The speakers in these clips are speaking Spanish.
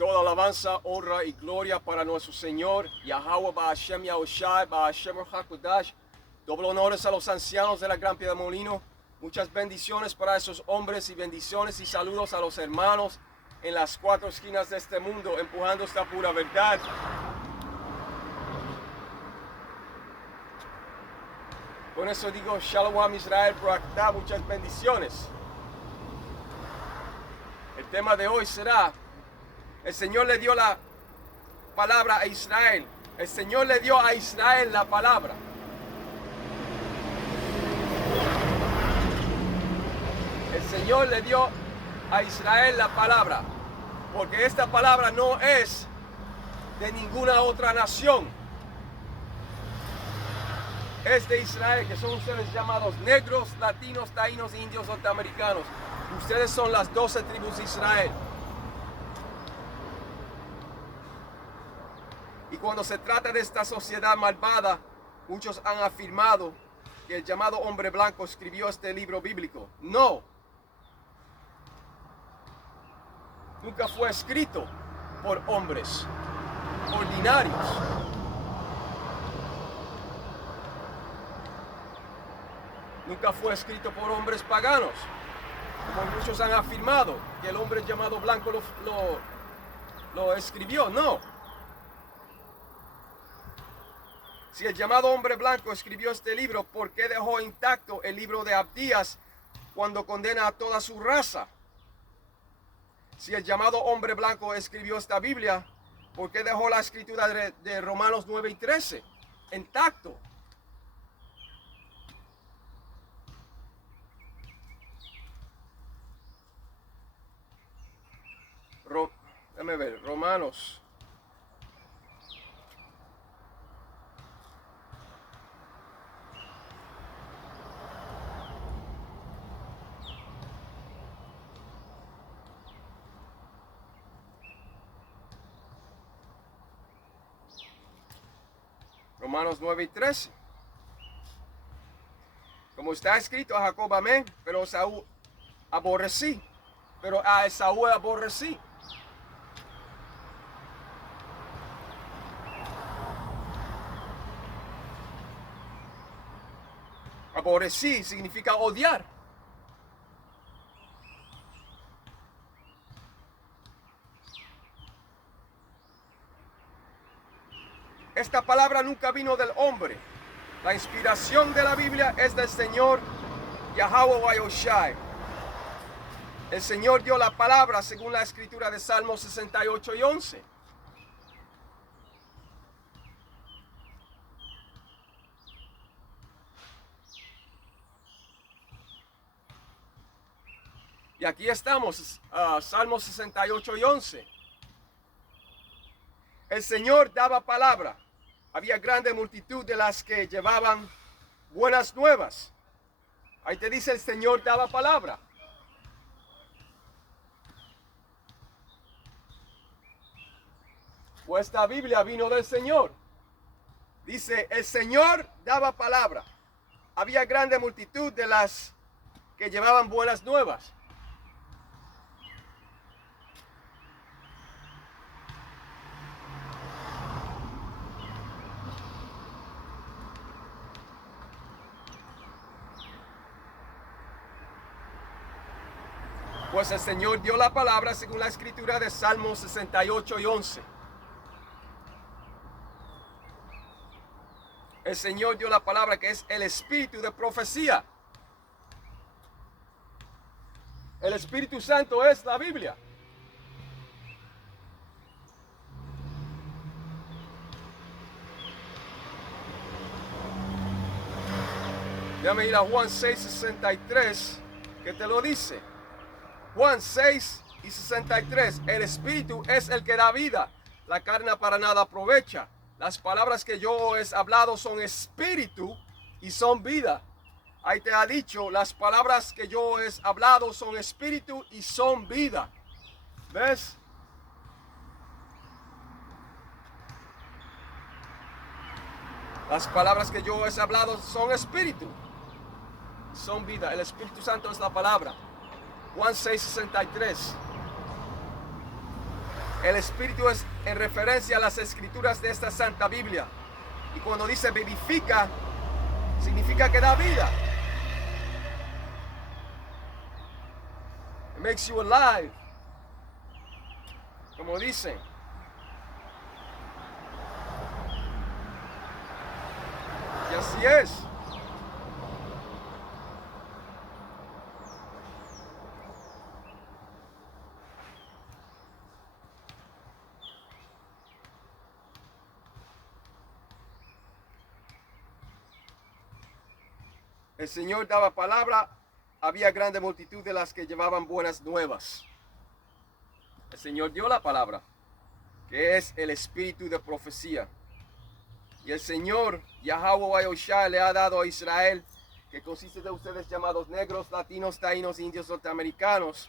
Toda alabanza, honra y gloria para nuestro Señor, Yahweh Ba'ashem Yahushai, Ba'ashem HaKodash. Doble honores a los ancianos de la Gran Piedra Molino. Muchas bendiciones para esos hombres y bendiciones y saludos a los hermanos en las cuatro esquinas de este mundo, empujando esta pura verdad. Con eso digo, Shalom Israel Brakta, muchas bendiciones. El tema de hoy será: el Señor le dio la palabra a Israel. El Señor le dio a Israel la palabra. El Señor le dio a Israel la palabra, porque esta palabra no es de ninguna otra nación. Es de Israel, que son ustedes llamados negros, latinos, taínos, indios, norteamericanos. Ustedes son las 12 tribus de Israel. Y cuando se trata de esta sociedad malvada, muchos han afirmado que el llamado hombre blanco escribió este libro bíblico. No. Nunca fue escrito por hombres ordinarios. Nunca fue escrito por hombres paganos, como muchos han afirmado, que el hombre llamado blanco lo escribió. No. Si el llamado hombre blanco escribió este libro, ¿por qué dejó intacto el libro de Abdías cuando condena a toda su raza? Si el llamado hombre blanco escribió esta Biblia, ¿por qué dejó la escritura de Romanos 9 y 13 intacto? Déjame ver, Romanos. Romanos 9 y 13. Como está escrito, a Jacob amé, pero a Esaú aborrecí. Pero a Esaú aborrecí. Aborrecí significa odiar. Esta palabra nunca vino del hombre. La inspiración de la Biblia es del Señor Yahweh Yahushai. El Señor dio la palabra según la escritura de Salmos 68 y 11. Y aquí estamos, Salmos 68 y 11. El Señor daba palabra. Había grande multitud de las que llevaban buenas nuevas. Ahí te dice, el Señor daba palabra. Pues esta Biblia vino del Señor. Dice, el Señor daba palabra. Había grande multitud de las que llevaban buenas nuevas. Pues el Señor dio la palabra según la escritura de Salmos 68 y 11. El Señor dio la palabra, que es el espíritu de profecía. El Espíritu Santo es la Biblia. Déjame ir a Juan 6:63, que te lo dice. Juan 6 y 63. El Espíritu es el que da vida. La carne para nada aprovecha. Las palabras que yo os he hablado son espíritu y son vida. Ahí te ha dicho, las palabras que yo os he hablado son espíritu y son vida. ¿Ves? Las palabras que yo os he hablado son espíritu, son vida. El Espíritu Santo es la palabra. Juan 6:63. El Espíritu es en referencia a las escrituras de esta Santa Biblia. Y cuando dice vivifica, significa que da vida. It makes you alive. Como dicen. Y así es. El Señor daba palabra, había grande multitud de las que llevaban buenas nuevas. El Señor dio la palabra, que es el espíritu de profecía. Y el Señor, Yahweh Yahushua, le ha dado a Israel, que consiste de ustedes llamados negros, latinos, taínos, indios, norteamericanos,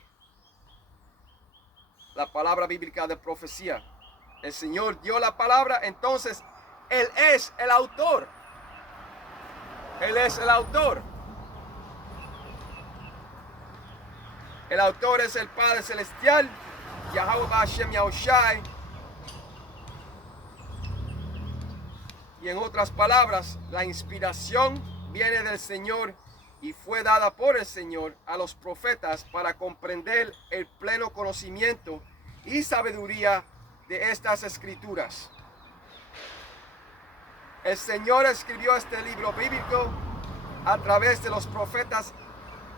la palabra bíblica de profecía. El Señor dio la palabra, entonces Él es el autor. Él es el autor. El autor es el Padre Celestial, Yahweh Hashem Yahushua. Y en otras palabras, la inspiración viene del Señor y fue dada por el Señor a los profetas para comprender el pleno conocimiento y sabiduría de estas escrituras. El Señor escribió este libro bíblico a través de los profetas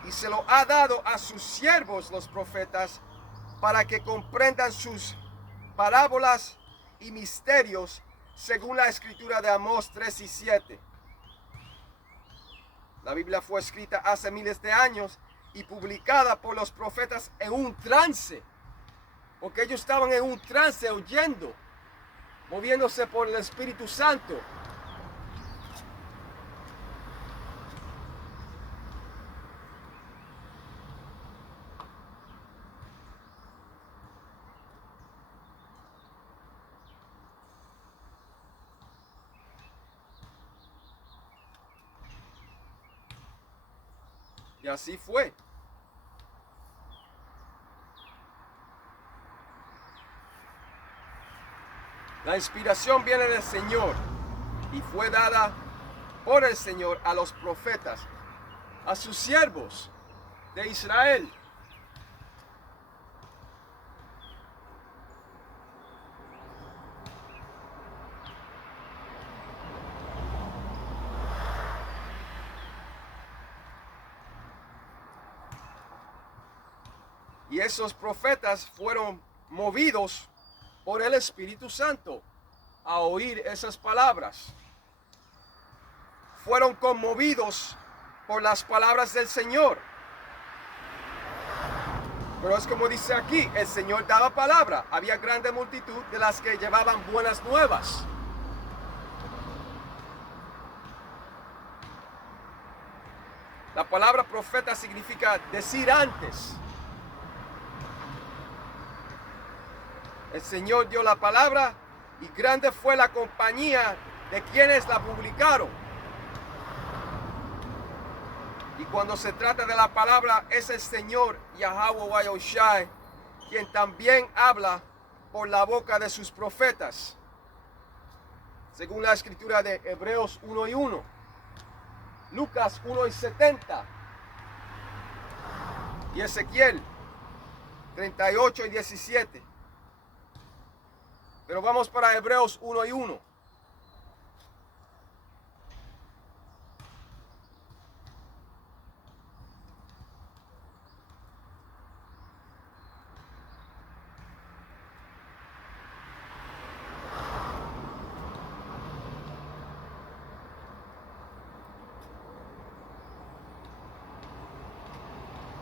y se lo ha dado a sus siervos los profetas para que comprendan sus parábolas y misterios según la escritura de Amós 3 y 7. La Biblia fue escrita hace miles de años y publicada por los profetas en un trance, porque ellos estaban en un trance oyendo, moviéndose por el Espíritu Santo. Y así fue. La inspiración viene del Señor y fue dada por el Señor a los profetas, a sus siervos de Israel. Y esos profetas fueron movidos por el Espíritu Santo a oír esas palabras. Fueron conmovidos por las palabras del Señor. Pero es como dice aquí, el Señor daba palabra. Había grande multitud de las que llevaban buenas nuevas. La palabra profeta significa decir antes. El Señor dio la palabra y grande fue la compañía de quienes la publicaron. Y cuando se trata de la palabra, es el Señor Yahweh Yahushua quien también habla por la boca de sus profetas, según la escritura de Hebreos 1 y 1, Lucas 1 y 70 y Ezequiel 38 y 17. Pero vamos para Hebreos 1 y 1.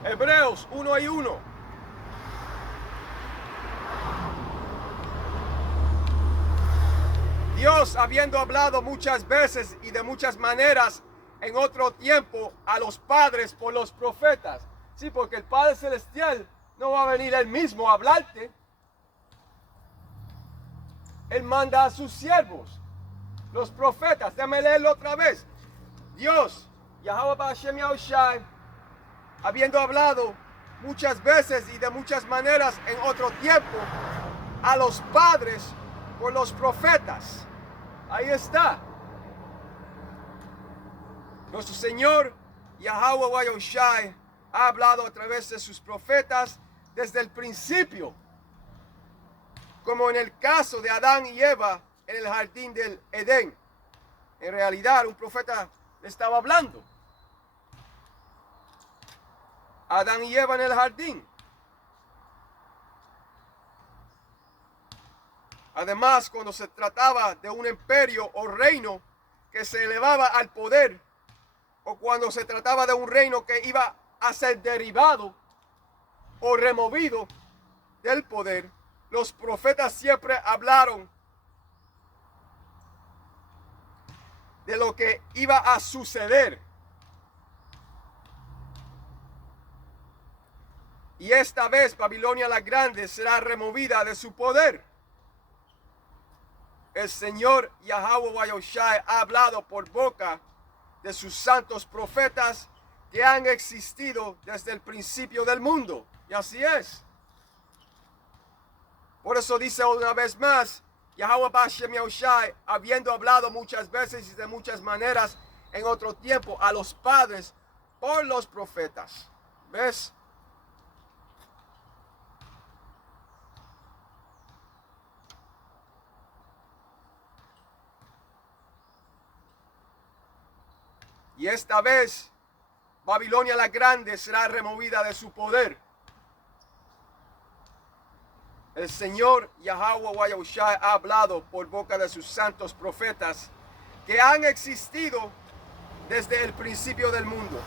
Hebreos 1 y 1. Dios, habiendo hablado muchas veces y de muchas maneras en otro tiempo a los padres por los profetas. Sí, porque el Padre Celestial no va a venir él mismo a hablarte. Él manda a sus siervos, los profetas. Déjame leerlo otra vez. Dios, Yahweh Hashem Yahushua, habiendo hablado muchas veces y de muchas maneras en otro tiempo a los padres por los profetas. Ahí está. Nuestro Señor Yahweh Yahushai ha hablado a través de sus profetas desde el principio, como en el caso de Adán y Eva en el jardín del Edén. En realidad, un profeta le estaba hablando. Adán y Eva en el jardín. Además, cuando se trataba de un imperio o reino que se elevaba al poder, o cuando se trataba de un reino que iba a ser derribado o removido del poder, los profetas siempre hablaron de lo que iba a suceder. Y esta vez Babilonia la Grande será removida de su poder. El Señor Yahweh Yahushai ha hablado por boca de sus santos profetas que han existido desde el principio del mundo. Y así es. Por eso dice una vez más, Yahweh Bashem Yahushai, habiendo hablado muchas veces y de muchas maneras en otro tiempo a los padres por los profetas. ¿Ves? Y esta vez Babilonia la Grande será removida de su poder. El Señor Yahweh Yahushai ha hablado por boca de sus santos profetas que han existido desde el principio del mundo.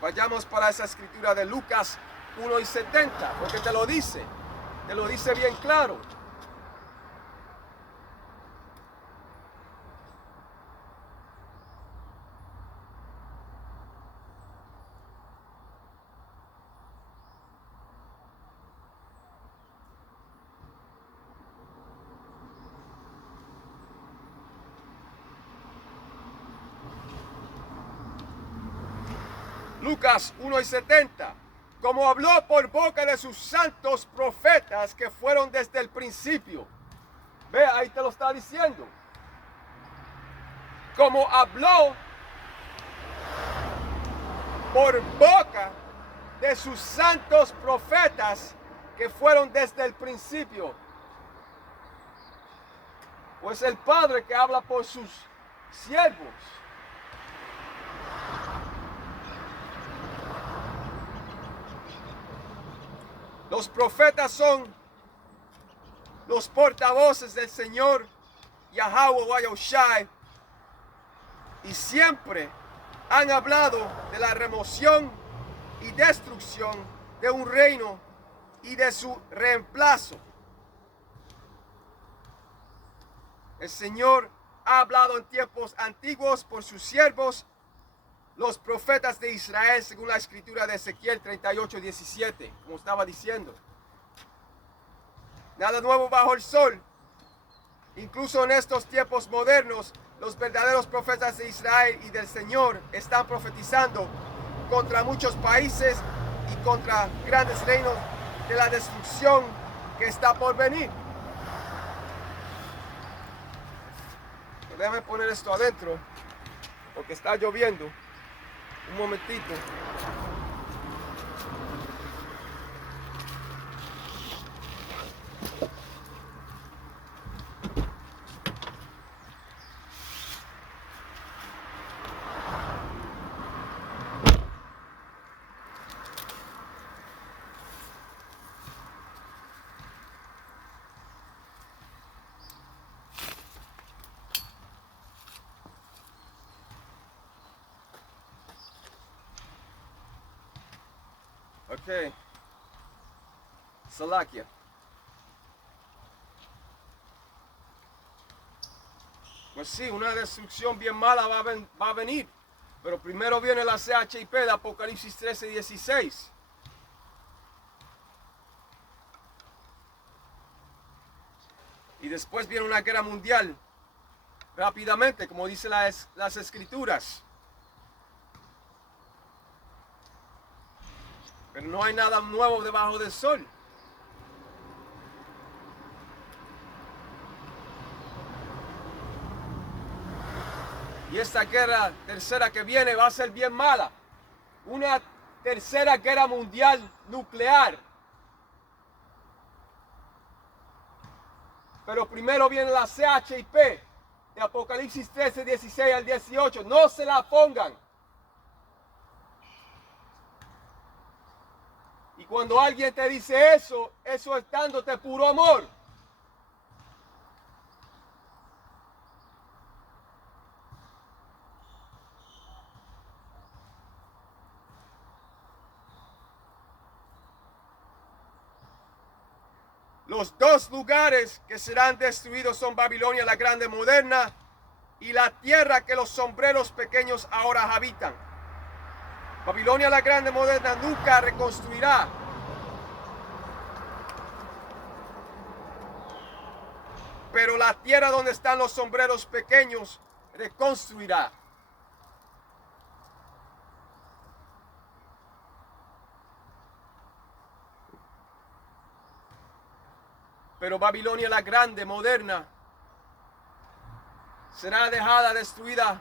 Vayamos para esa escritura de Lucas 1:70, porque te lo dice bien claro. Lucas 1:70, como habló por boca de sus santos profetas que fueron desde el principio. Ve, ahí te lo está diciendo. Como habló por boca de sus santos profetas que fueron desde el principio. Pues el Padre que habla por sus siervos. Los profetas son los portavoces del Señor Yahweh Yahushai y siempre han hablado de la remoción y destrucción de un reino y de su reemplazo. El Señor ha hablado en tiempos antiguos por sus siervos, los profetas de Israel, según la escritura de Ezequiel 38:17, como estaba diciendo. Nada nuevo bajo el sol. Incluso en estos tiempos modernos, los verdaderos profetas de Israel y del Señor están profetizando contra muchos países y contra grandes reinos de la destrucción que está por venir. Déjame poner esto adentro, porque está lloviendo. Un momentito. Ok. Salakia. Pues sí, una destrucción bien mala va a venir. Pero primero viene la CHIP de Apocalipsis 13:16. Y después viene una guerra mundial. Rápidamente, como dicen las escrituras. Pero no hay nada nuevo debajo del sol. Y esta guerra tercera que viene va a ser bien mala. Una tercera guerra mundial nuclear. Pero primero viene la CHIP de Apocalipsis 13, 16 al 18. No se la pongan. Y cuando alguien te dice eso es dándote puro amor. Los dos lugares que serán destruidos son Babilonia la Grande moderna y la tierra que los sombreros pequeños ahora habitan. Babilonia la Grande moderna nunca reconstruirá. Pero la tierra donde están los sombreros pequeños reconstruirá. Pero Babilonia la Grande, moderna, será dejada destruida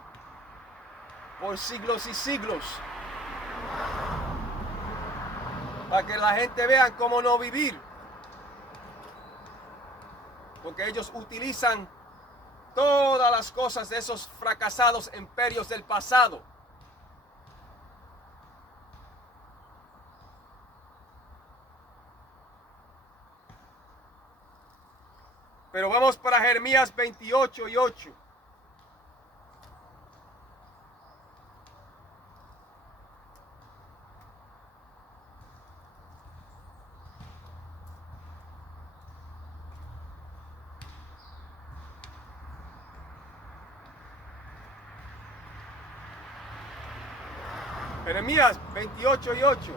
por siglos y siglos. Para que la gente vea cómo no vivir. Porque ellos utilizan todas las cosas de esos fracasados imperios del pasado. Pero vamos para Jeremías 28 y 8. Jeremías 28 y 8.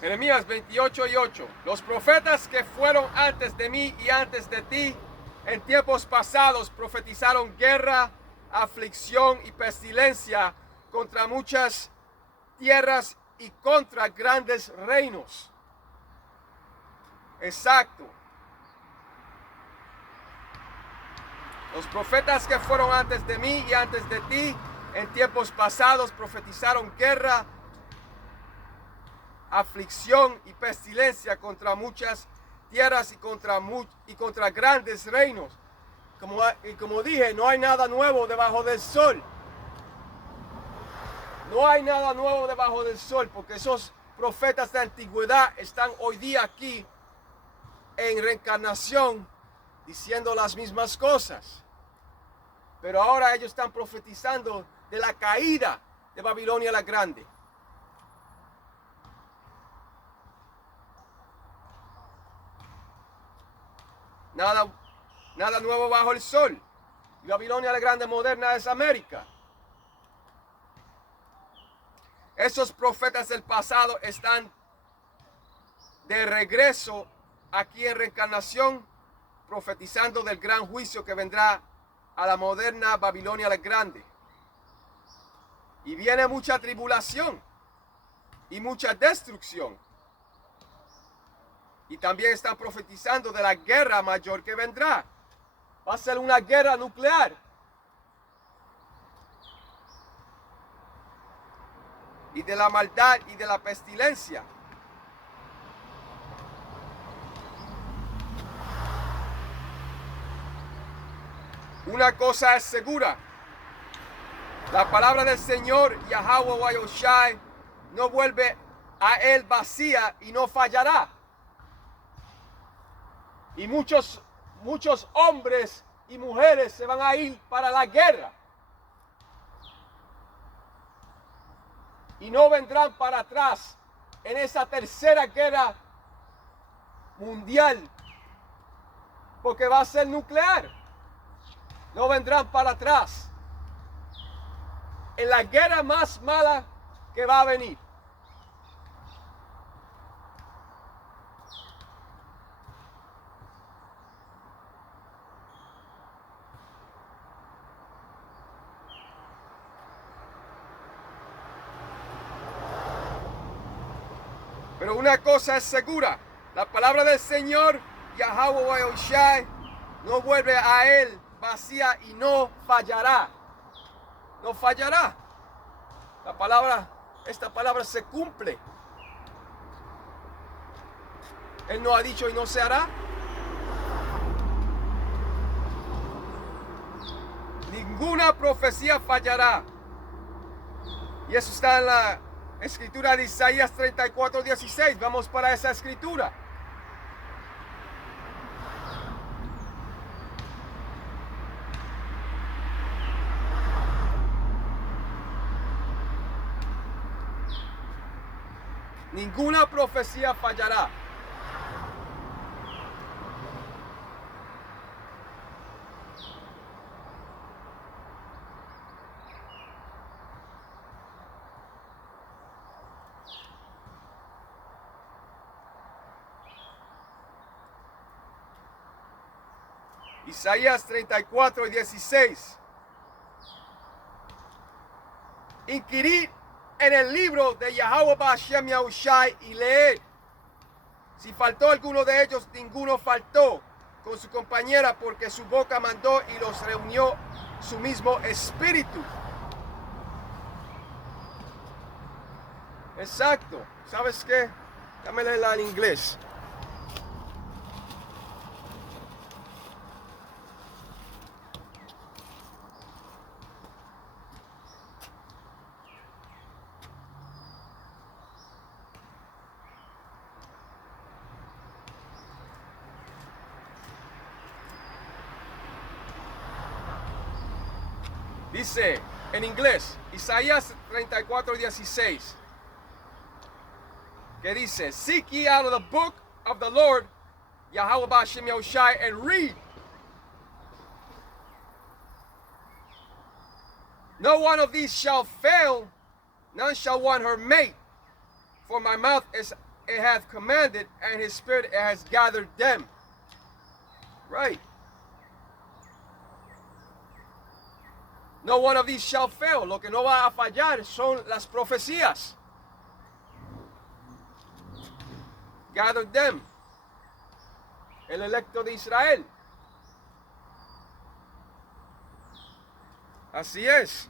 Jeremías 28 y 8. Los profetas que fueron antes de mí y antes de ti, en tiempos pasados profetizaron guerra, aflicción y pestilencia contra muchas tierras y contra grandes reinos. Exacto. Los profetas que fueron antes de mí y antes de ti, en tiempos pasados profetizaron guerra, aflicción y pestilencia contra muchas tierras y contra grandes reinos. Como dije, no hay nada nuevo debajo del sol. No hay nada nuevo debajo del sol, porque esos profetas de antigüedad están hoy día aquí en reencarnación diciendo las mismas cosas. Pero ahora ellos están profetizando de la caída de Babilonia la Grande. Nada nuevo bajo el sol. Y Babilonia la Grande moderna es América. Esos profetas del pasado están de regreso aquí en reencarnación, profetizando del gran juicio que vendrá a la moderna Babilonia la Grande. Y viene mucha tribulación y mucha destrucción. Y también están profetizando de la guerra mayor que vendrá. Va a ser una guerra nuclear. Y de la maldad y de la pestilencia. Una cosa es segura. La palabra del Señor, Yahweh Wayoshai, no vuelve a él vacía y no fallará. Y muchos hombres y mujeres se van a ir para la guerra. Y no vendrán para atrás en esa tercera guerra mundial. Porque va a ser nuclear. No vendrán para atrás. En la guerra más mala que va a venir. Pero una cosa es segura, la palabra del Señor, Yahweh Yahushai, no vuelve a él vacía y no fallará. No fallará. Esta palabra se cumple. Él no ha dicho y no se hará. Ninguna profecía fallará. Y eso está en la escritura de Isaías 34:16. Vamos para esa escritura. Ninguna profecía fallará. Isaías 34:16. Inquirid en el libro de Yahweh Hashem Yahushai y leed. Si faltó alguno de ellos, ninguno faltó con su compañera, porque su boca mandó y los reunió su mismo espíritu. Exacto. ¿Sabes qué? Déjame leerla en inglés. Dice en inglés, Isaías 34:16, que dice, seek ye out of the book of the Lord, Yahweh Hashem Yahushai, and read. No one of these shall fail, none shall want her mate. For my mouth it hath commanded, and his spirit has gathered them. Right. No one of these shall fail. Lo que no va a fallar son las profecías. Gathered them. El electo de Israel. Así es.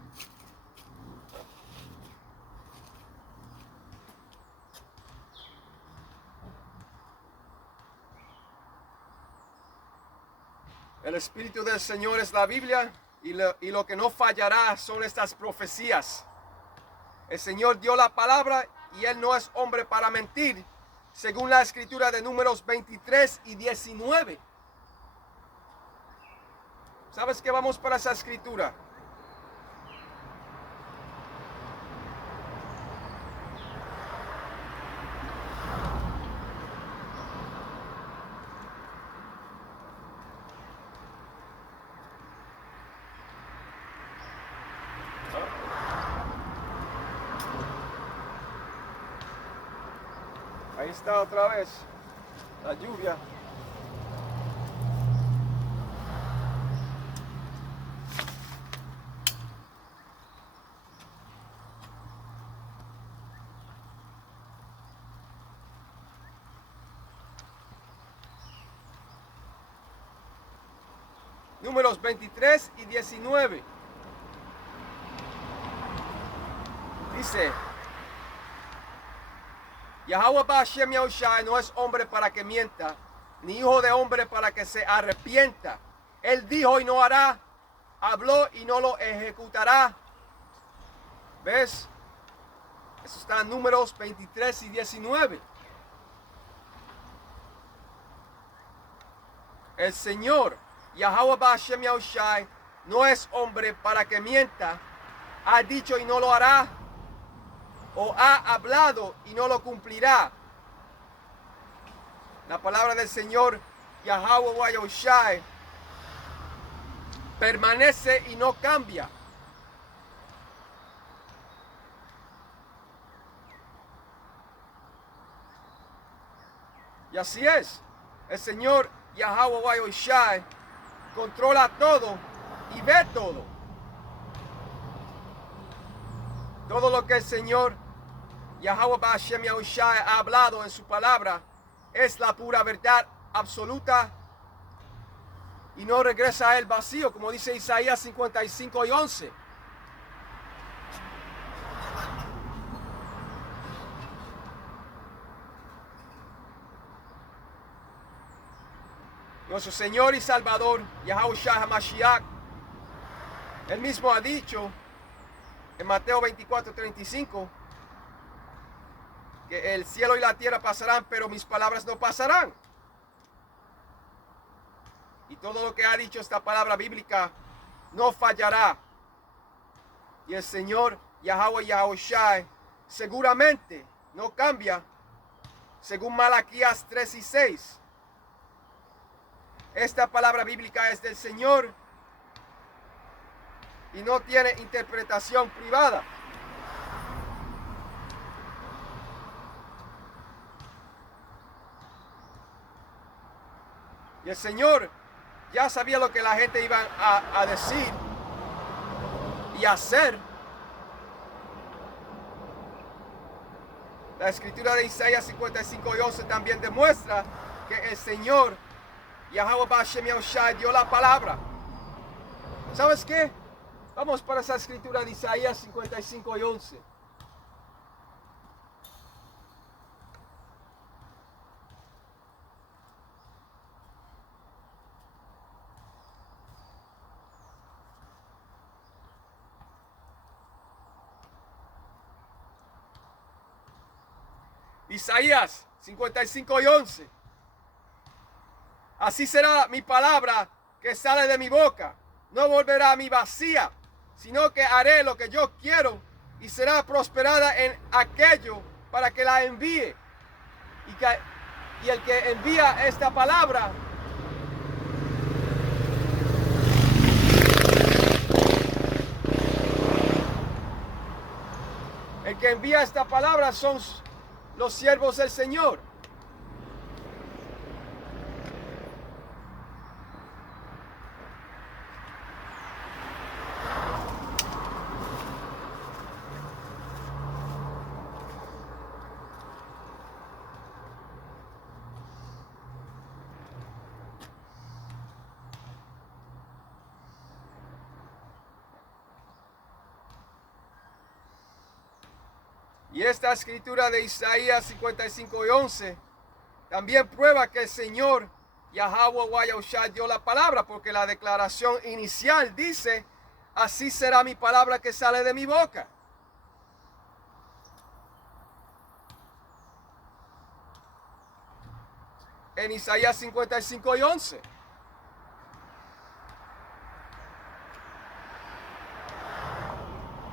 El Espíritu del Señor es la Biblia. Y lo que no fallará son estas profecías. El Señor dio la palabra y Él no es hombre para mentir, según la escritura de Números 23:19. ¿Sabes qué? Vamos para esa escritura. Ahí está otra vez la lluvia. Números 23:19. Dice, Yahweh Hashem Yahushai no es hombre para que mienta, ni hijo de hombre para que se arrepienta. Él dijo y no hará, habló y no lo ejecutará. ¿Ves? Eso está en Números 23:19. El Señor, Yahweh Hashem Yahushai, no es hombre para que mienta. Ha dicho y no lo hará, o ha hablado y no lo cumplirá. La palabra del Señor, Yahweh Yahushai, permanece y no cambia. Y así es. El Señor, Yahweh Yahushai, controla todo y ve todo. Todo lo que el Señor, Yahweh Hashem Yahushua ha hablado en su palabra es la pura verdad absoluta y no regresa a él vacío, como dice Isaías 55 y 11. Nuestro Señor y Salvador, Yahushua HaMashiach, él mismo ha dicho en Mateo 24:35 que el cielo y la tierra pasarán, pero mis palabras no pasarán. Y todo lo que ha dicho esta palabra bíblica no fallará. Y el Señor Yahweh Yahushua seguramente no cambia, según Malaquías 3 y 6. Esta palabra bíblica es del Señor y no tiene interpretación privada. Y el Señor ya sabía lo que la gente iba a decir y hacer. La escritura de Isaías 55 y 11 también demuestra que el Señor Yahweh Hashem Yahushua dio la palabra. ¿Sabes qué? Vamos para esa escritura de Isaías 55 y 11. Isaías 55 y 11. Así será mi palabra que sale de mi boca. No volverá a mí vacía, sino que haré lo que yo quiero y será prosperada en aquello para que la envíe. Y el que envía esta palabra son los siervos del Señor. Y esta escritura de Isaías 55 y 11 también prueba que el Señor Yahweh Yahushua dio la palabra, porque la declaración inicial dice: así será mi palabra que sale de mi boca. En Isaías 55 y 11.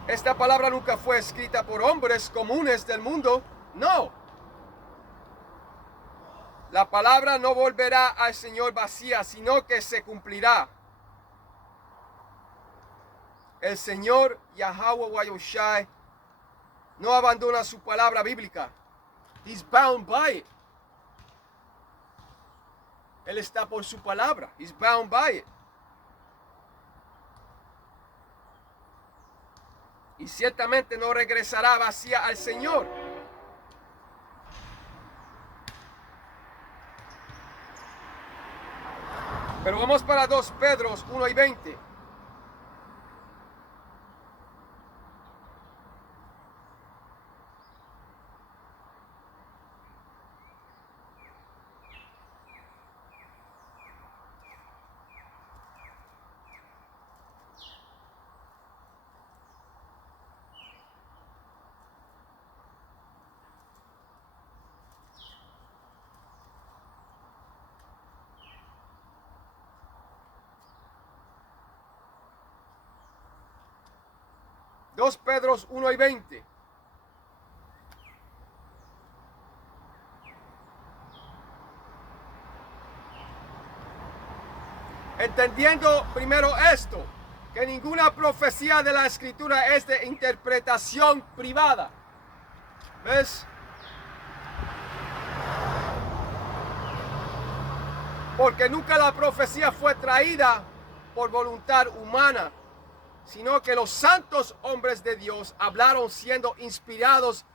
Esta palabra nunca fue escrita por hombres comunes del mundo, no. La palabra no volverá al Señor vacía, sino que se cumplirá. El Señor Yahweh Yahushua no abandona su palabra bíblica. He's bound by it. Él está por su palabra. He's bound by it. Y ciertamente no regresará vacía al Señor. Pero vamos para 2 Pedro 1 y 20. Dos Pedro 1 y 20. Entendiendo primero esto, que ninguna profecía de la Escritura es de interpretación privada. ¿Ves? Porque nunca la profecía fue traída por voluntad humana, sino que los santos hombres de Dios hablaron siendo inspirados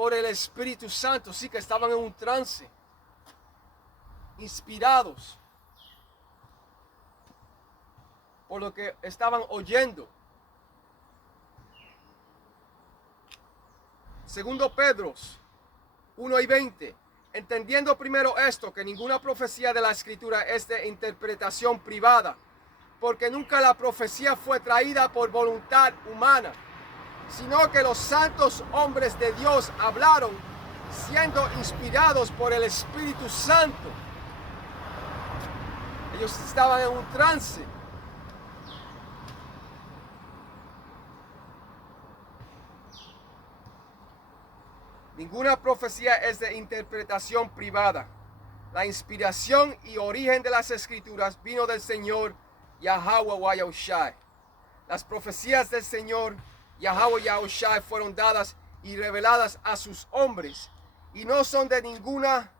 por el Espíritu Santo. Sí, que estaban en un trance, inspirados por lo que estaban oyendo. Segundo Pedro 1:20. Entendiendo primero esto, que ninguna profecía de la Escritura es de interpretación privada, porque nunca la profecía fue traída por voluntad humana, sino que los santos hombres de Dios hablaron siendo inspirados por el Espíritu Santo. Ellos estaban en un trance. Ninguna profecía es de interpretación privada. La inspiración y origen de las Escrituras vino del Señor Yahweh Yahushai. Las profecías del Señor Yahweh Yahushai fueron dadas y reveladas a sus hombres y no son de ninguna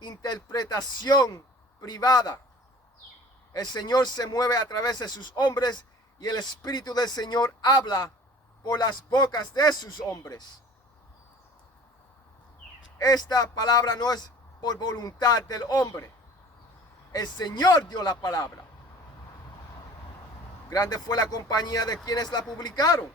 interpretación privada. El Señor se mueve a través de sus hombres y el Espíritu del Señor habla por las bocas de sus hombres. Esta palabra no es por voluntad del hombre. El Señor dio la palabra. Grande fue la compañía de quienes la publicaron.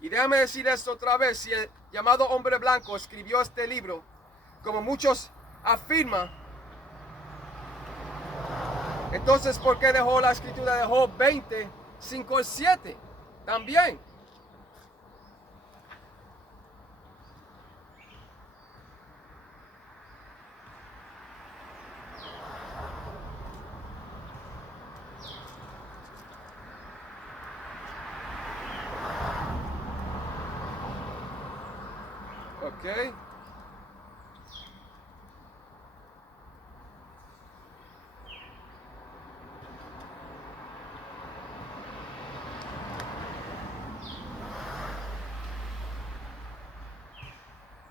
Y déjame decir esto otra vez. Si el llamado hombre blanco escribió este libro, como muchos afirman, entonces ¿por qué dejó la escritura de Job 20, 5 al 7? También. Ok.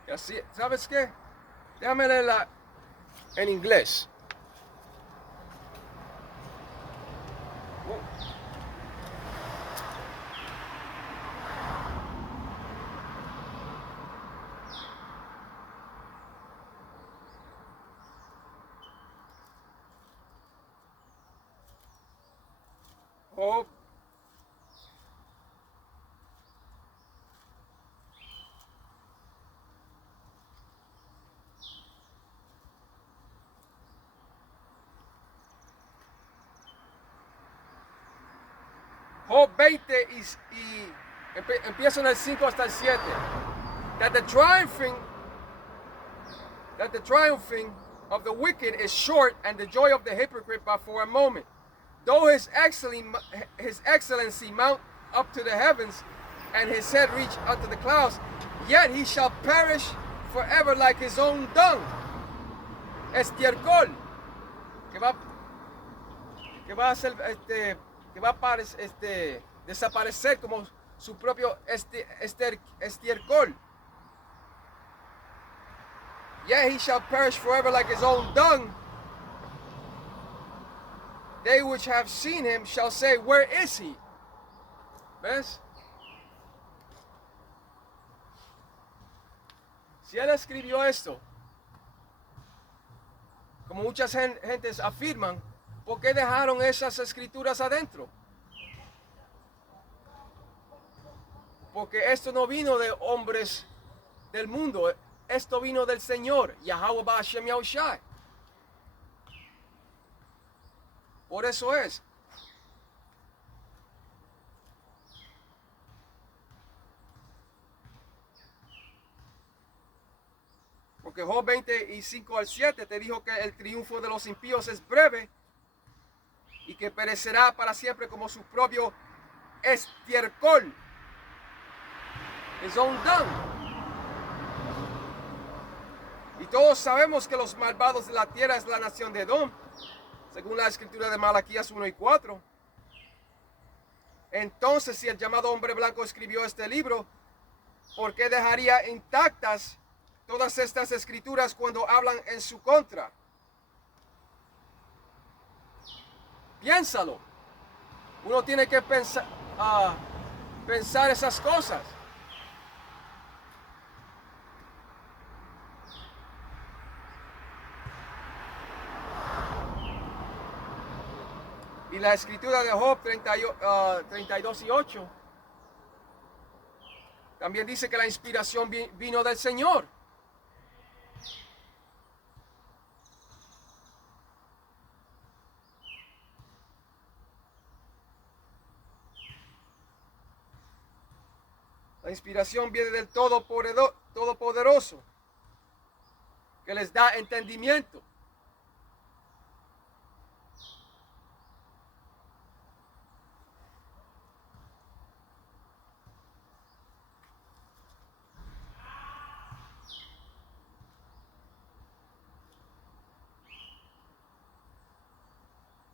Y así, ¿sabes qué? Déjame leerla en inglés. Job. Job 20 y empieza en el 5 hasta el 7. That the triumphing of the wicked is short, and the joy of the hypocrite but for a moment. Though his excellency mount up to the heavens, and his head reach unto the clouds, yet he shall perish forever like his own dung. Estiércol, que va a ser que va a desaparecer como su propio estiércol. Yet he shall perish forever like his own dung. They which have seen him shall say, where is he? ¿Ves? Si él escribió esto, como muchas gentes afirman, ¿por qué dejaron esas escrituras adentro? Porque esto no vino de hombres del mundo, esto vino del Señor, Yahweh Ba'ashem Yahushai. Por eso es. Porque Job 20 y 5 al 7 te dijo que el triunfo de los impíos es breve y que perecerá para siempre como su propio estiércol. His own dung. Y todos sabemos que los malvados de la tierra es la nación de Edom, según la escritura de Malaquías 1 y 4. Entonces, si el llamado hombre blanco escribió este libro, ¿por qué dejaría intactas todas estas escrituras cuando hablan en su contra? Piénsalo. Uno tiene que pensar esas cosas. Y la escritura de Job 32:8 también dice que la inspiración vino del Señor. La inspiración viene del Todopoderoso, que les da entendimiento.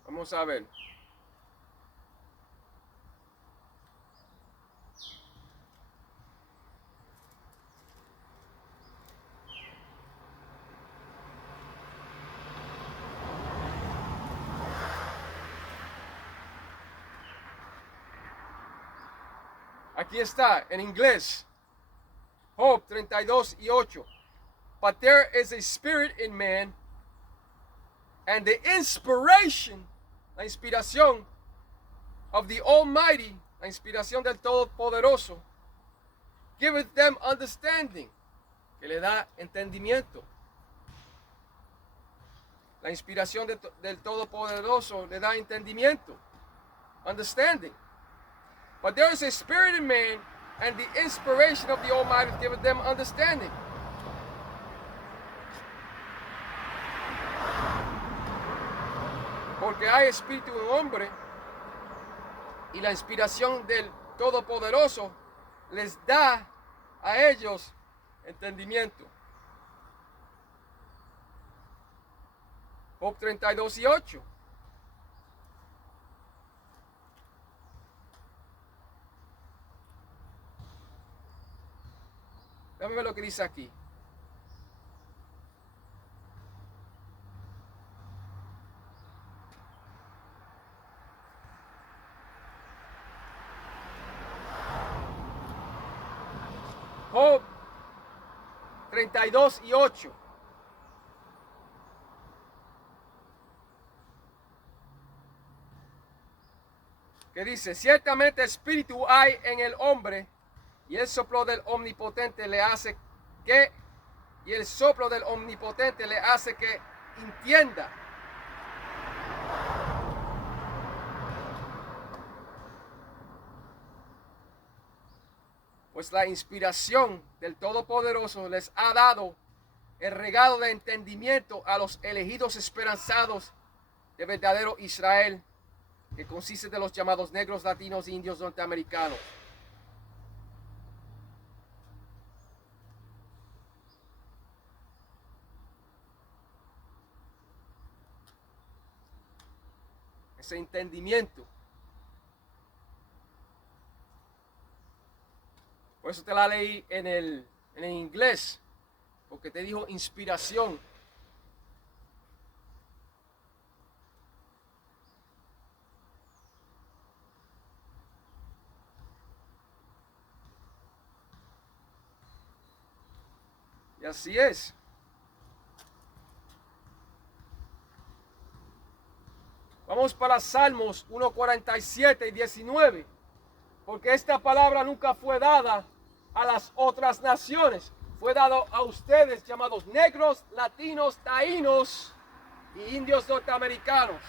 Vamos a ver. Aquí está, en inglés. Job 32:8. But there is a spirit in man, and the inspiration, la inspiración of the Almighty, la inspiración del Todopoderoso, giveth them understanding, que le da entendimiento. La inspiración del Todopoderoso le da entendimiento, understanding. But there is a spirit in man, and the inspiration of the Almighty giveth them understanding. Porque hay espíritu en hombre, y la inspiración del Todopoderoso les da a ellos entendimiento. Job 32:8. Déjame ver lo que dice aquí. Job 32:8. Que dice, ciertamente espíritu hay en el hombre, y el soplo del omnipotente le hace que, entienda. Pues la inspiración del Todopoderoso les ha dado el regalo de entendimiento a los elegidos esperanzados de verdadero Israel, que consiste de los llamados negros, latinos e indios norteamericanos. Ese entendimiento. Por eso te la leí en el inglés, porque te dijo inspiración. Y así es. Vamos para Salmos 1:47 y 19. Porque esta palabra nunca fue dada a las otras naciones. Fue dado a ustedes, llamados negros, latinos, taínos y indios norteamericanos,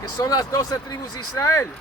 que son las 12 tribus de Israel.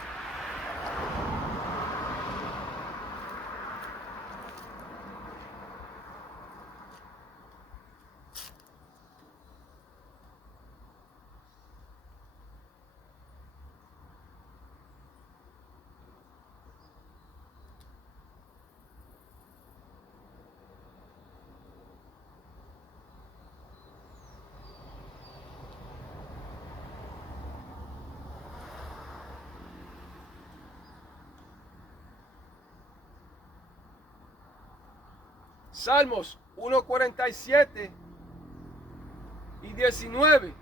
Salmos 1:47 y 19.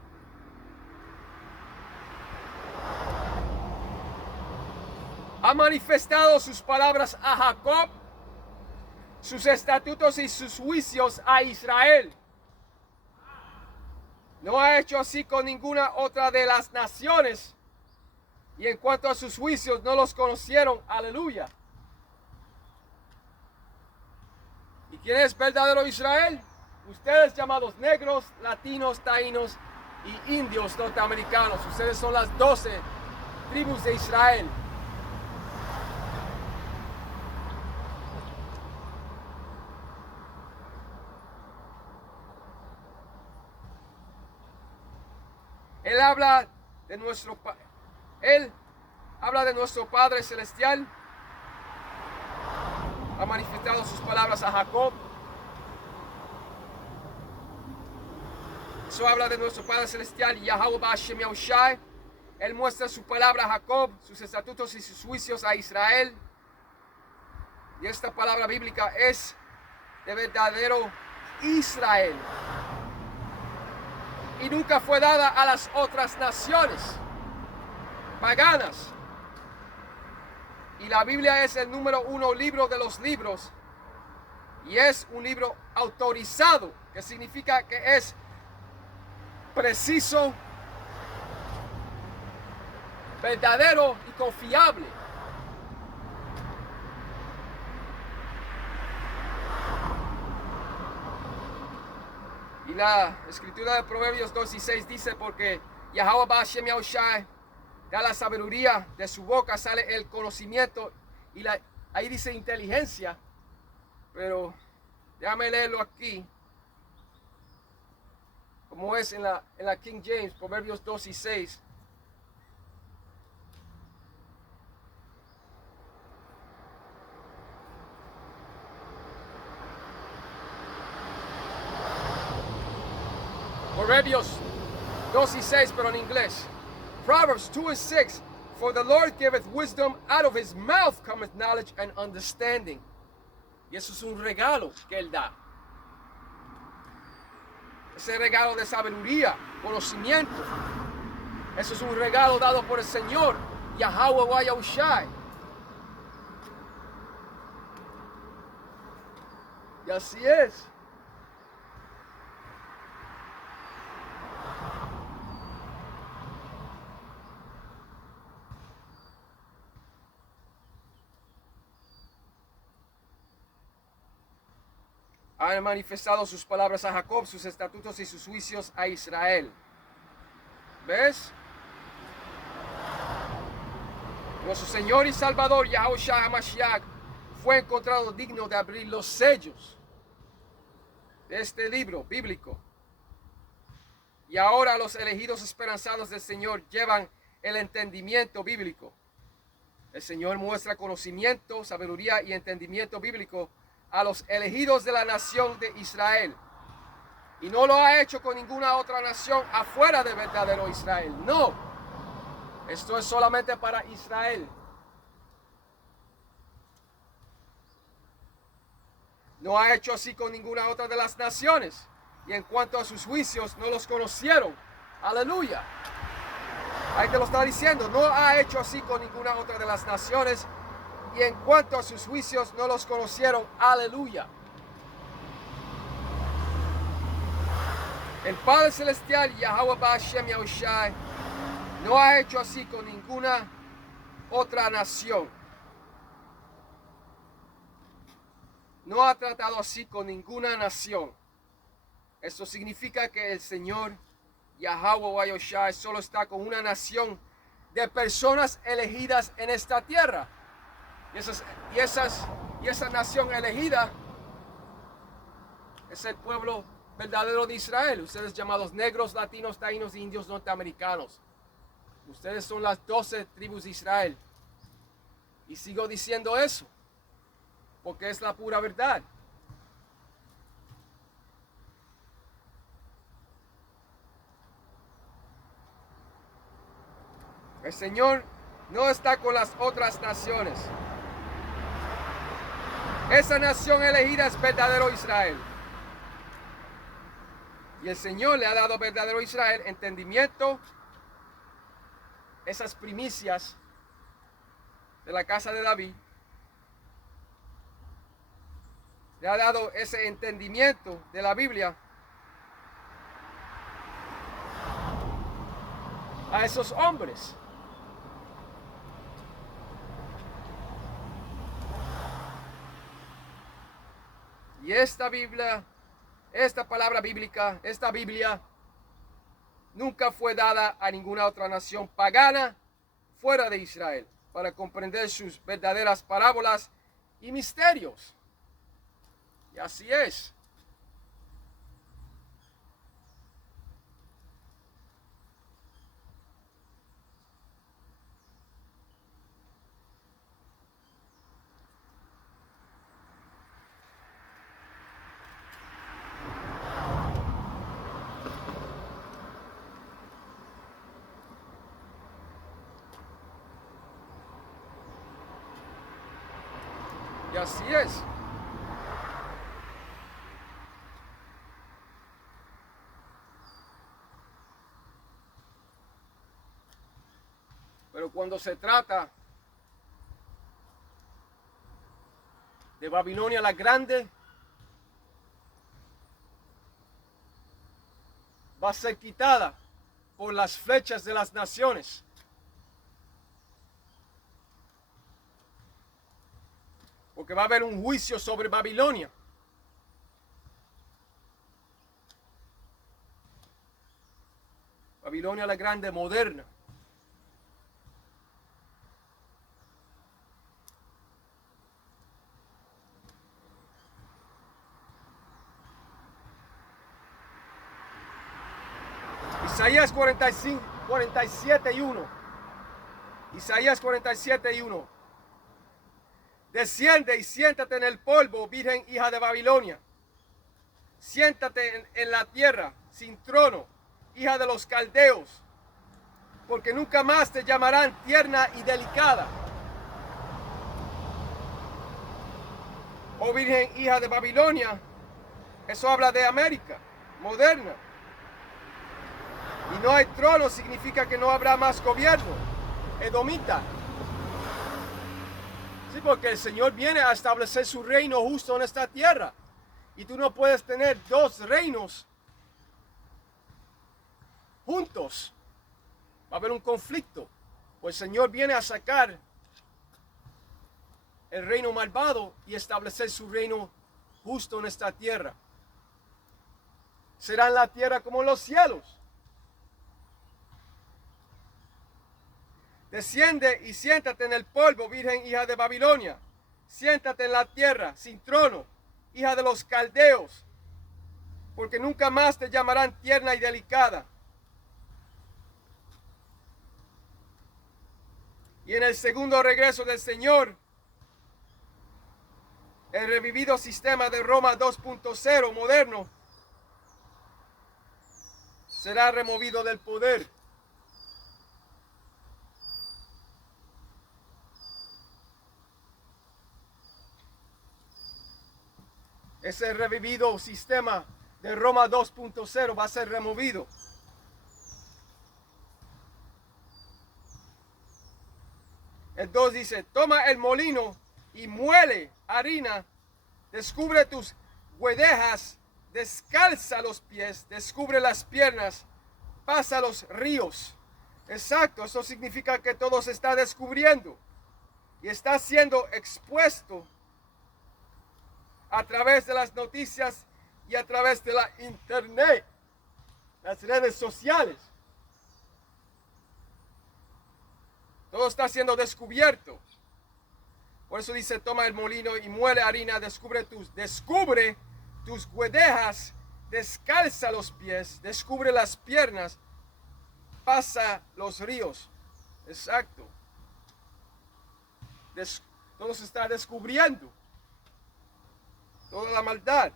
Ha manifestado sus palabras a Jacob, sus estatutos y sus juicios a Israel. No ha hecho así con ninguna otra de las naciones. Y en cuanto a sus juicios, no los conocieron. Aleluya. ¿Y quién es verdadero Israel? Ustedes llamados negros, latinos, taínos y indios norteamericanos. Ustedes son las 12 tribus de Israel. Él habla de nuestro Padre Celestial. Ha manifestado sus palabras a Jacob. Eso habla de nuestro Padre Celestial, Yahweh Hashem Yahushai. Él muestra su palabra a Jacob, sus estatutos y sus juicios a Israel. Y esta palabra bíblica es de verdadero Israel. Y nunca fue dada a las otras naciones paganas. Y la Biblia es el número 1 libro de los libros. Y es un libro autorizado, que significa que es preciso, verdadero y confiable. Y la escritura de Proverbios 2:6 dice, porque Yahweh Hashem Yahushai da la sabiduría, de su boca sale el conocimiento, y ahí dice inteligencia, pero déjame leerlo aquí, como es en la King James, Proverbios 2:6. Proverbios 2:6, pero en inglés. Proverbs 2:6. For the Lord giveth wisdom, out of his mouth cometh knowledge and understanding. Y eso es un regalo que él da. Ese regalo de sabiduría, conocimiento. Eso es un regalo dado por el Señor, Yahweh Yahushai. Y así es. Han manifestado sus palabras a Jacob, sus estatutos y sus juicios a Israel. ¿Ves? Nuestro Señor y Salvador, Yahushua HaMashiach, fue encontrado digno de abrir los sellos de este libro bíblico. Y ahora los elegidos esperanzados del Señor llevan el entendimiento bíblico. El Señor muestra conocimiento, sabiduría y entendimiento bíblico a los elegidos de la nación de Israel. Y no lo ha hecho con ninguna otra nación afuera de verdadero Israel. No. Esto es solamente para Israel. No ha hecho así con ninguna otra de las naciones. Y en cuanto a sus juicios, no los conocieron. Aleluya. Ahí te lo está diciendo. No ha hecho así con ninguna otra de las naciones. Y en cuanto a sus juicios, no los conocieron. Aleluya. El Padre Celestial, Yahweh Hashem Yahushai, no ha hecho así con ninguna otra nación. No ha tratado así con ninguna nación. Esto significa que el Señor, Yahweh Yahushai, solo está con una nación de personas elegidas en esta tierra. Y esa nación elegida es el pueblo verdadero de Israel. Ustedes llamados negros, latinos, taínos e indios norteamericanos. Ustedes son las 12 tribus de Israel. Y sigo diciendo eso, porque es la pura verdad. El Señor no está con las otras naciones. Esa nación elegida es verdadero Israel. Y el Señor le ha dado verdadero Israel entendimiento, esas primicias de la casa de David, le ha dado ese entendimiento de la Biblia a esos hombres. Y esta Biblia, esta palabra bíblica, esta Biblia, nunca fue dada a ninguna otra nación pagana fuera de Israel para comprender sus verdaderas parábolas y misterios. Y así es. Y así es. Pero cuando se trata de Babilonia la Grande, va a ser quitada por las flechas de las naciones. Porque va a haber un juicio sobre Babilonia. Babilonia la Grande moderna. Isaías 45, 47:1. Isaías 47:1. Desciende y siéntate en el polvo, virgen hija de Babilonia. Siéntate en la tierra, sin trono, hija de los caldeos, porque nunca más te llamarán tierna y delicada. Oh virgen hija de Babilonia, eso habla de América moderna. Y no hay trono significa que no habrá más gobierno edomita. Sí, porque el Señor viene a establecer su reino justo en esta tierra. Y tú no puedes tener dos reinos juntos. Va a haber un conflicto. Pues el Señor viene a sacar el reino malvado y establecer su reino justo en esta tierra. Será en la tierra como los cielos. Desciende y siéntate en el polvo, virgen hija de Babilonia. Siéntate en la tierra, sin trono, hija de los caldeos, porque nunca más te llamarán tierna y delicada. Y en el segundo regreso del Señor, el revivido sistema de Roma 2.0 moderno será removido del poder. Ese revivido sistema de Roma 2.0 va a ser removido. El 2 dice, toma el molino y muele harina, descubre tus guedejas, descalza los pies, descubre las piernas, pasa los ríos. Exacto, eso significa que todo se está descubriendo y está siendo expuesto a través de las noticias y a través de la internet, las redes sociales. Todo está siendo descubierto. Por eso dice, toma el molino y muele harina, descubre tus guedejas, descalza los pies, descubre las piernas, pasa los ríos. Exacto. Todo se está descubriendo. Toda la maldad.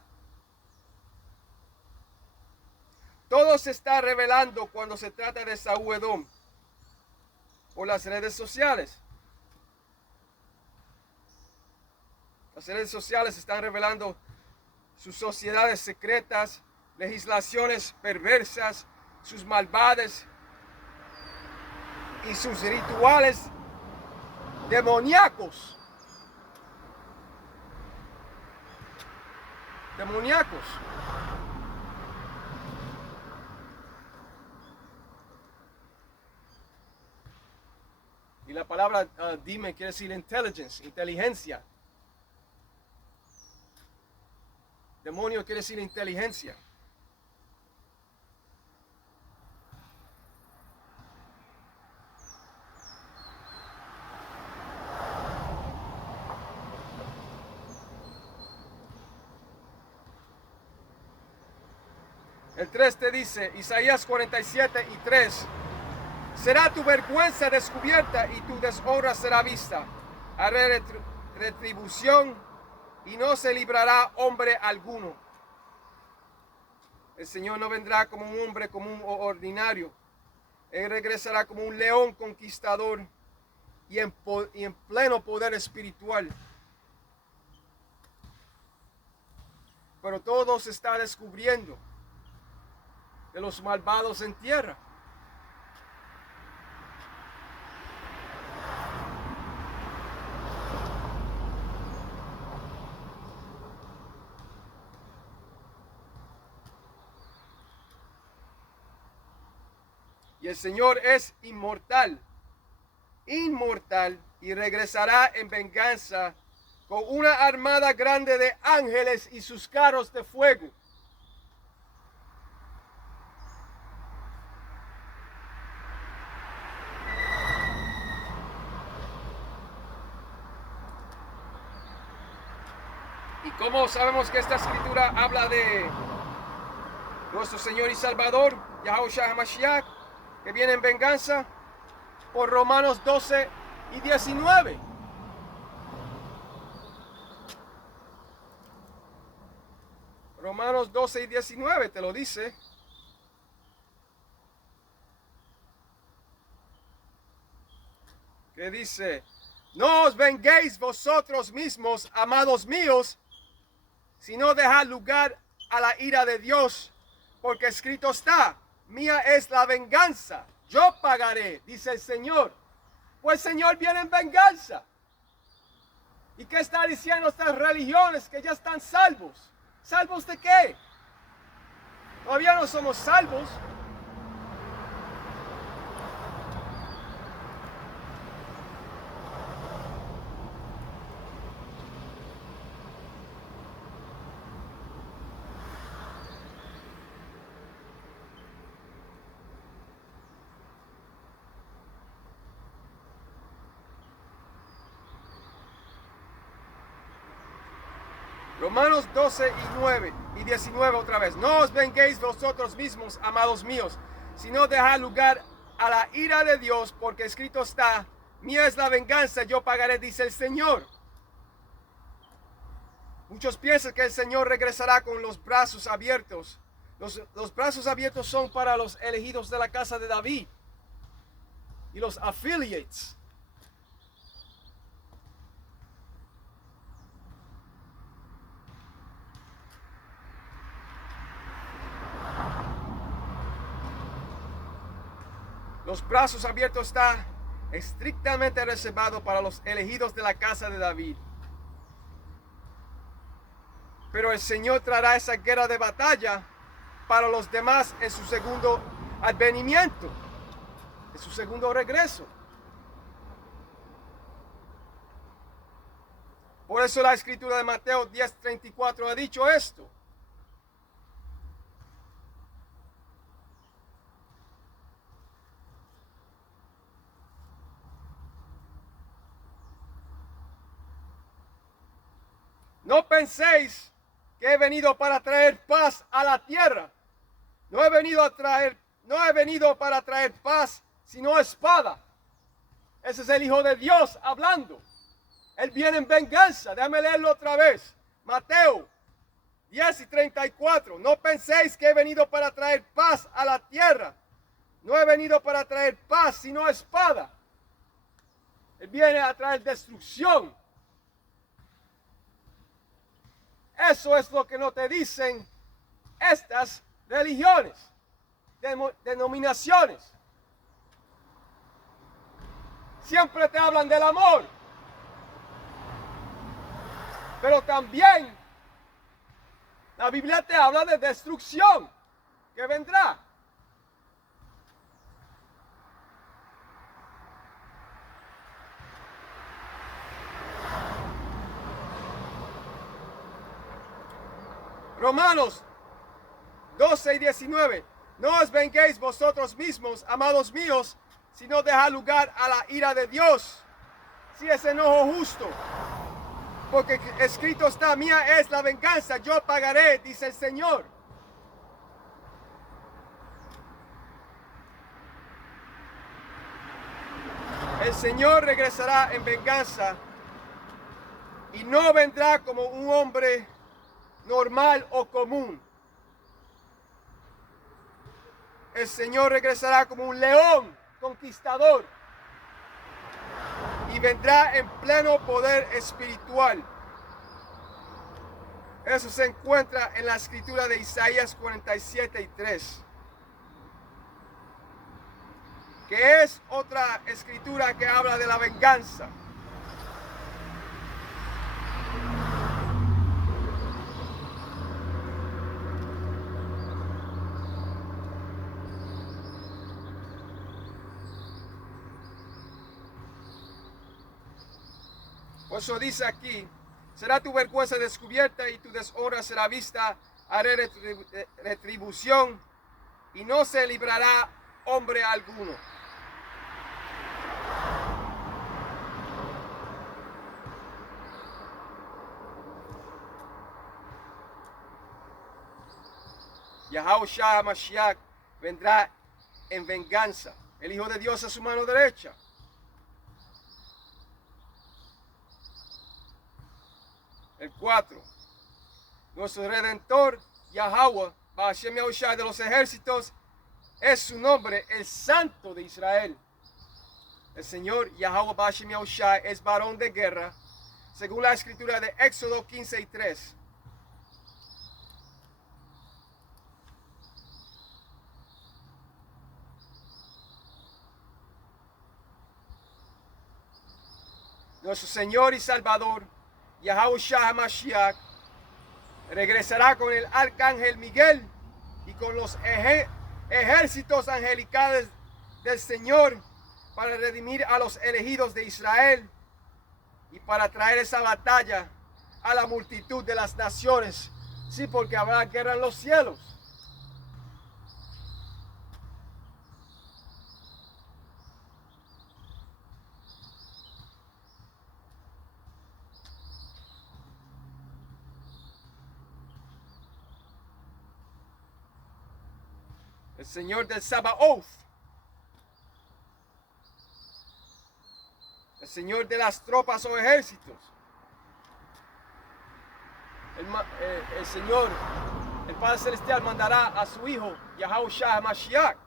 Todo se está revelando cuando se trata de Saúl Edom por las redes sociales. Las redes sociales están revelando sus sociedades secretas, legislaciones perversas, sus maldades y sus rituales demoníacos. Demoníacos. Y la palabra dime quiere decir intelligence, inteligencia. Demonio quiere decir inteligencia. El 3 te dice, Isaías 47:3, será tu vergüenza descubierta y tu deshonra será vista. Haré retribución y no se librará hombre alguno. El Señor no vendrá como un hombre común o ordinario. Él regresará como un león conquistador y en pleno poder espiritual. Pero todo se está descubriendo de los malvados en tierra. Y el Señor es inmortal, inmortal, y regresará en venganza con una armada grande de ángeles y sus carros de fuego. ¿Y cómo sabemos que esta escritura habla de nuestro Señor y Salvador, Yahushua HaMashiach, que viene en venganza? Por Romanos 12:19. Romanos 12:19 te lo dice. Que dice, no os venguéis vosotros mismos, amados míos, sino dejad lugar a la ira de Dios, porque escrito está, mía es la venganza, yo pagaré, dice el Señor. Pues el Señor viene en venganza. ¿Y qué está diciendo estas religiones que ya están salvos? ¿Salvos de qué? Todavía no somos salvos. Romanos 12:19 otra vez. No os venguéis vosotros mismos, amados míos, sino dejad lugar a la ira de Dios, porque escrito está, mía es la venganza, yo pagaré, dice el Señor. Muchos piensan que el Señor regresará con los brazos abiertos. Los brazos abiertos son para los elegidos de la casa de David y los affiliates. Los brazos abiertos está estrictamente reservado para los elegidos de la casa de David. Pero el Señor traerá esa guerra de batalla para los demás en su segundo advenimiento, en su segundo regreso. Por eso la escritura de Mateo 10:34 ha dicho esto. No penséis que he venido para traer paz a la tierra. No he venido para traer paz, sino espada. Ese es el Hijo de Dios hablando. Él viene en venganza. Déjame leerlo otra vez. Mateo 10:34. No penséis que he venido para traer paz a la tierra. No he venido para traer paz, sino espada. Él viene a traer destrucción. Eso es lo que no te dicen estas religiones, denominaciones. Siempre te hablan del amor. Pero también la Biblia te habla de destrucción que vendrá. Romanos 12 y 19. No os venguéis vosotros mismos, amados míos, sino dejad lugar a la ira de Dios, si es enojo justo. Porque escrito está, mía es la venganza, yo pagaré, dice el Señor. El Señor regresará en venganza y no vendrá como un hombre normal o común. El Señor regresará como un león conquistador y vendrá en pleno poder espiritual. Eso se encuentra en la escritura de Isaías 47 y 3. Que es otra escritura que habla de la venganza. Por eso dice aquí, será tu vergüenza descubierta y tu deshonra será vista, haré retribución y no se librará hombre alguno. Yahushua Mashiach vendrá en venganza. El Hijo de Dios a su mano derecha. El 4. Nuestro Redentor, Yahweh, Ba'ashem Yahushua de los ejércitos, es su nombre, el Santo de Israel. El Señor, Yahweh Ba'ashem Yahushua, es varón de guerra, según la escritura de Éxodo 15 y 3. Nuestro Señor y Salvador, Yahushua Mashiach, regresará con el arcángel Miguel y con los ejércitos angelicales del Señor para redimir a los elegidos de Israel y para traer esa batalla a la multitud de las naciones. Sí, porque habrá guerra en los cielos. El Señor del Sabaoth, el Señor de las tropas o ejércitos, el Señor, el Padre Celestial, mandará a su Hijo, Yahushua Mashiach,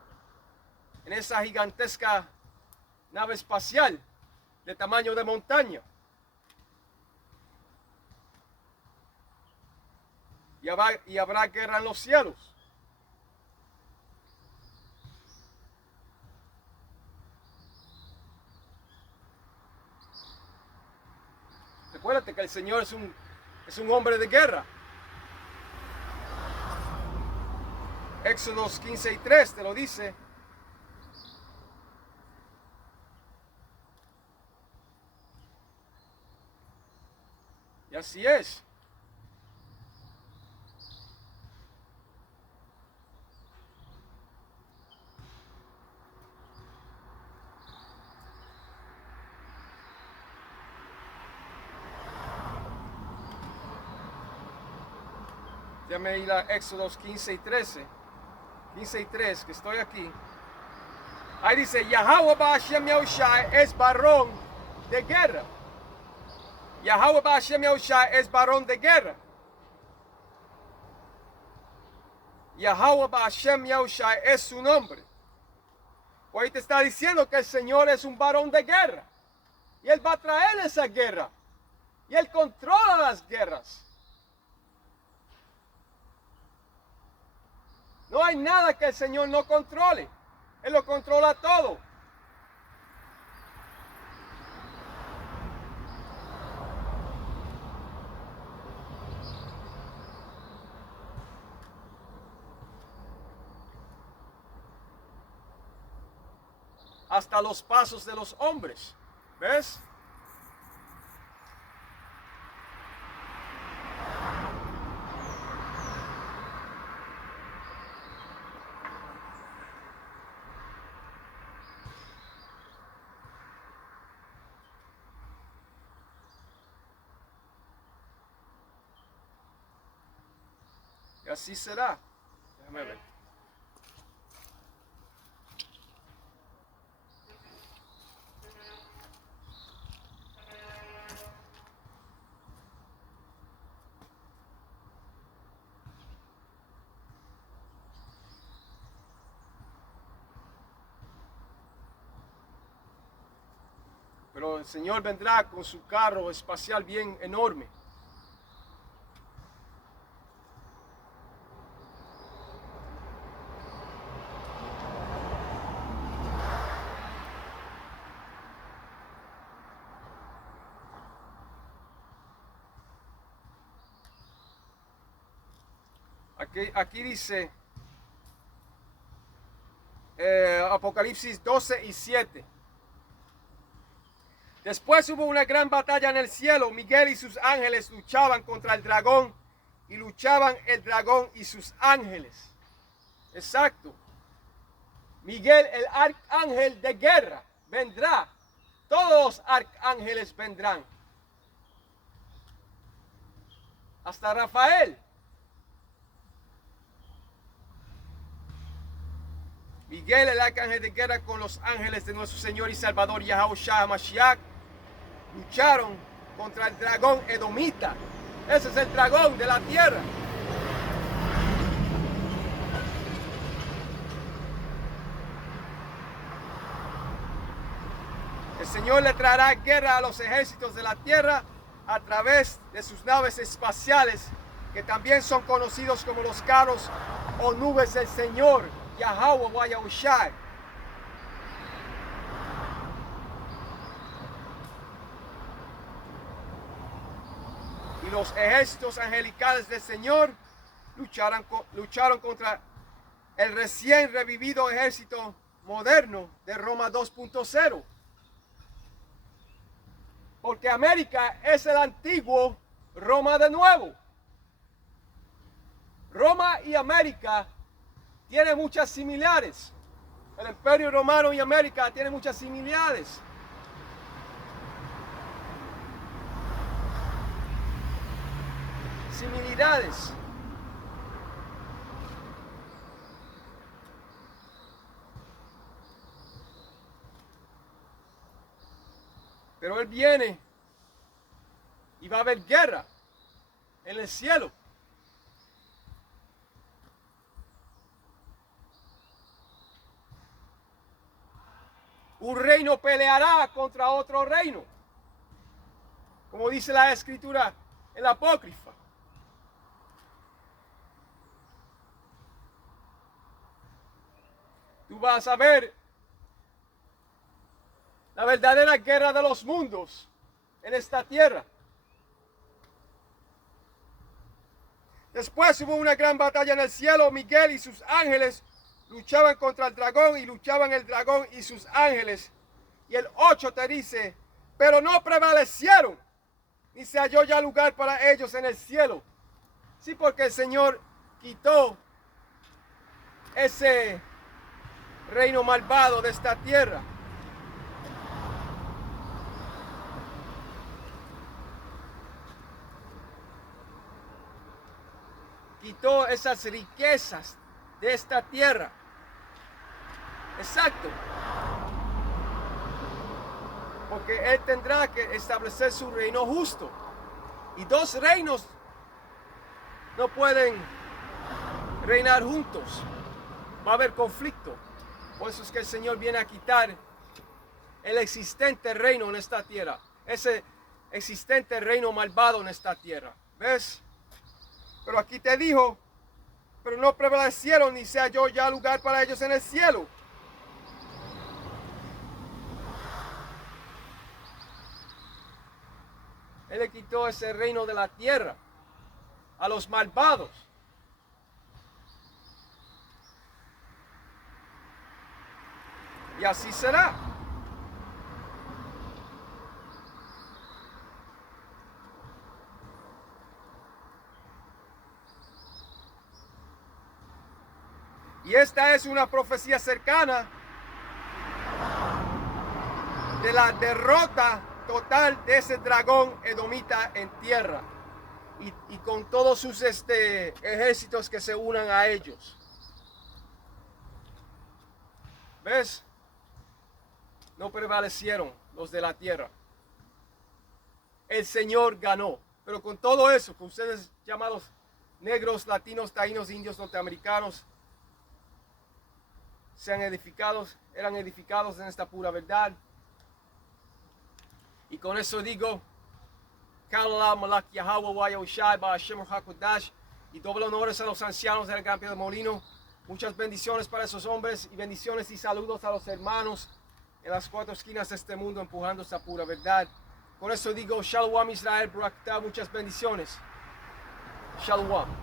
en esa gigantesca nave espacial de tamaño de montaña. Y habrá guerra en los cielos. Recuérdate que el Señor es un hombre de guerra. Éxodos 15 y 3 te lo dice. Y así es. Déjame ir a Éxodos 15 y 13. 15 y 3, que estoy aquí. Ahí dice, Yahweh Ba'ashem Yahushua es varón de guerra. Yahweh Ba'ashem Yahushua es varón de guerra. Yahweh Ba'ashem Yahushua es su nombre. Hoy te está diciendo que el Señor es un varón de guerra. Y Él va a traer esa guerra. Y Él controla las guerras. No hay nada que el Señor no controle. Él lo controla todo. hasta los pasos de los hombres. ¿Ves? Y así será. Déjame ver. Pero el Señor vendrá con su carro espacial bien enorme. Aquí dice Apocalipsis 12 y 7. Después hubo una gran batalla en el cielo. Miguel y sus ángeles luchaban contra el dragón y luchaban el dragón y sus ángeles. Exacto. Miguel, el arcángel de guerra, vendrá. Todos los arcángeles vendrán. Hasta Rafael. Miguel, el arcángel de guerra, con los ángeles de nuestro Señor y Salvador Yahushua Mashiach, lucharon contra el dragón edomita. Ese es el dragón de la tierra. El Señor le traerá guerra a los ejércitos de la tierra a través de sus naves espaciales, que también son conocidos como los carros o nubes del Señor, Yahweh Yahushua. Y los ejércitos angelicales del Señor lucharon contra el recién revivido ejército moderno de Roma 2.0. Porque América es el antiguo Roma de nuevo. Roma y América tienen muchas similares. El Imperio Romano y América tienen muchas similares. Similitudes. Pero Él viene y va a haber guerra en el cielo. Un reino peleará contra otro reino, como dice la escritura en la apócrifa. Tú vas a ver la verdadera guerra de los mundos en esta tierra. Después hubo una gran batalla en el cielo. Miguel y sus ángeles luchaban contra el dragón y luchaban el dragón y sus ángeles. Y el 8 te dice, pero no prevalecieron, ni se halló ya lugar para ellos en el cielo. Sí, porque el Señor quitó ese reino malvado de esta tierra. Quitó esas riquezas de esta tierra. Exacto. Porque Él tendrá que establecer su reino justo. Y dos reinos no pueden reinar juntos. Va a haber conflicto. Por eso es que el Señor viene a quitar el existente reino en esta tierra. Ese existente reino malvado en esta tierra. ¿Ves? Pero aquí te dijo, pero no prevalecieron ni se halló ya lugar para ellos en el cielo. Él le quitó ese reino de la tierra a los malvados. Y así será. Y esta es una profecía cercana de la derrota total de ese dragón edomita en tierra. Y con todos sus ejércitos que se unan a ellos. ¿Ves? No prevalecieron los de la tierra. El Señor ganó. Pero con todo eso, con ustedes llamados negros, latinos, taínos, indios, norteamericanos, eran edificados en esta pura verdad. Y con eso digo, y doble honores a los ancianos del Gran Pie Molino. Muchas bendiciones para esos hombres y bendiciones y saludos a los hermanos en las cuatro esquinas de este mundo empujando esta pura verdad. Con eso digo, Shalom Israel, Barak Atah, muchas bendiciones. Shalom.